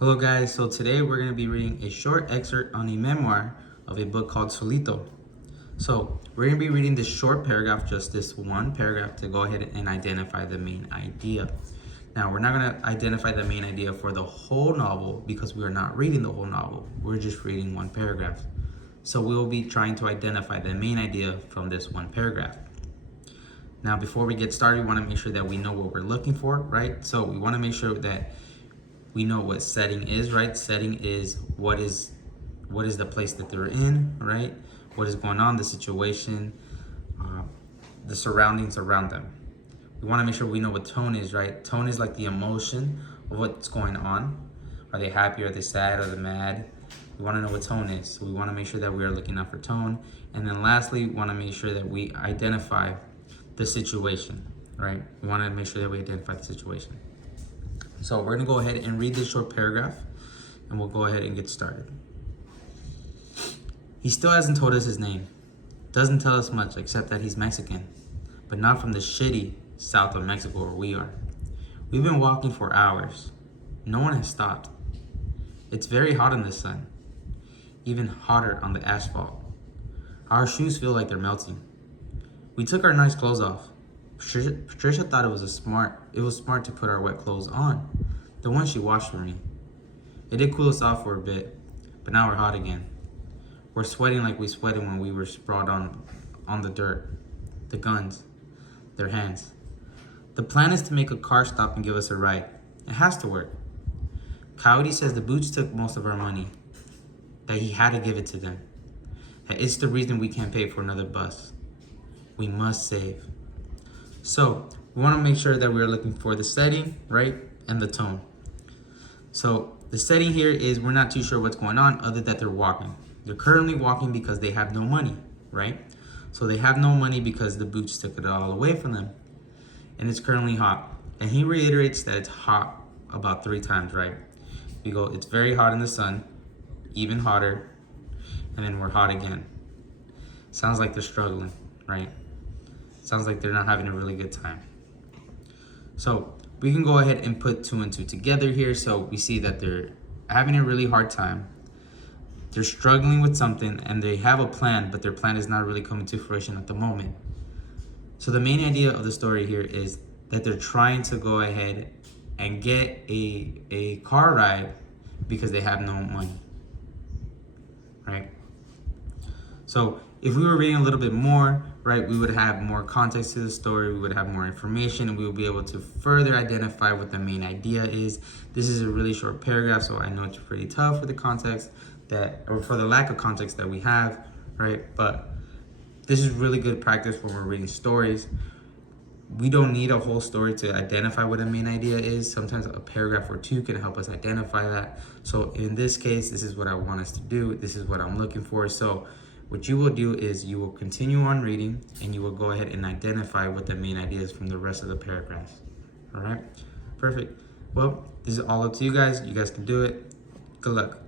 Hello guys, so today we're going to be reading a short excerpt on a memoir of a book called Solito. So we're going to be reading this short paragraph, just this one paragraph, to go ahead and identify the main idea. Now we're not going to identify the main idea for the whole novel because we are not reading the whole novel. We're just reading one paragraph. So we will be trying to identify the main idea from this one paragraph. Now before we get started, we want to make sure that we know what we're looking for, right? So we want to make sure that we know what setting is, right? Setting is what is the place that they're in, right? What is going on, the situation, the surroundings around them. We want to make sure we know what tone is, right? Tone is like the emotion of what's going on. Are they happy? Are they sad? Are they mad? We want to know what tone is. So we want to make sure that we are looking out for tone. And then lastly, we want to make sure that we identify the situation, right? We want to make sure that we identify the situation. So we're gonna go ahead and read this short paragraph and we'll go ahead and get started. He still hasn't told us his name. Doesn't tell us much except that he's Mexican, but not from the shitty south of Mexico where we are. We've been walking for hours. No one has stopped. It's very hot in the sun, even hotter on the asphalt. Our shoes feel like they're melting. We took our nice clothes off. Patricia thought it was smart to put our wet clothes on, the ones she washed for me. It did cool us off for a bit, but now we're hot again. We're sweating like we sweated when we were sprawled on the dirt. The guns, their hands. The plan is to make a car stop and give us a ride. It has to work. Coyote says the Boots took most of our money, that he had to give it to them, that it's the reason we can't pay for another bus. We must save. So we want to make sure that we're looking for the setting, right, and the tone. So the setting here is we're not too sure what's going on other than they're walking. They're currently walking because they have no money, right? So they have no money because the Boots took it all away from them. And it's currently hot. And he reiterates that it's hot about 3 times, right? We go, it's very hot in the sun, even hotter, and then we're hot again. Sounds like they're struggling, right? Sounds like they're not having a really good time. So we can go ahead and put 2 and 2 together here. So we see that they're having a really hard time. They're struggling with something and they have a plan, but their plan is not really coming to fruition at the moment. So the main idea of the story here is that they're trying to go ahead and get a car ride because they have no money, right? So if we were reading a little bit more, right, we would have more context to the story, we would have more information, and we would be able to further identify what the main idea is. This is a really short paragraph, so I know it's pretty tough for the context or for the lack of context that we have, right? But this is really good practice when we're reading stories. We don't need a whole story to identify what a main idea is. Sometimes a paragraph or 2 can help us identify that. So in this case, this is what I want us to do. This is what I'm looking for. So what you will do is you will continue on reading and you will go ahead and identify what the main idea is from the rest of the paragraphs. All right, perfect. Well, this is all up to you guys. You guys can do it. Good luck.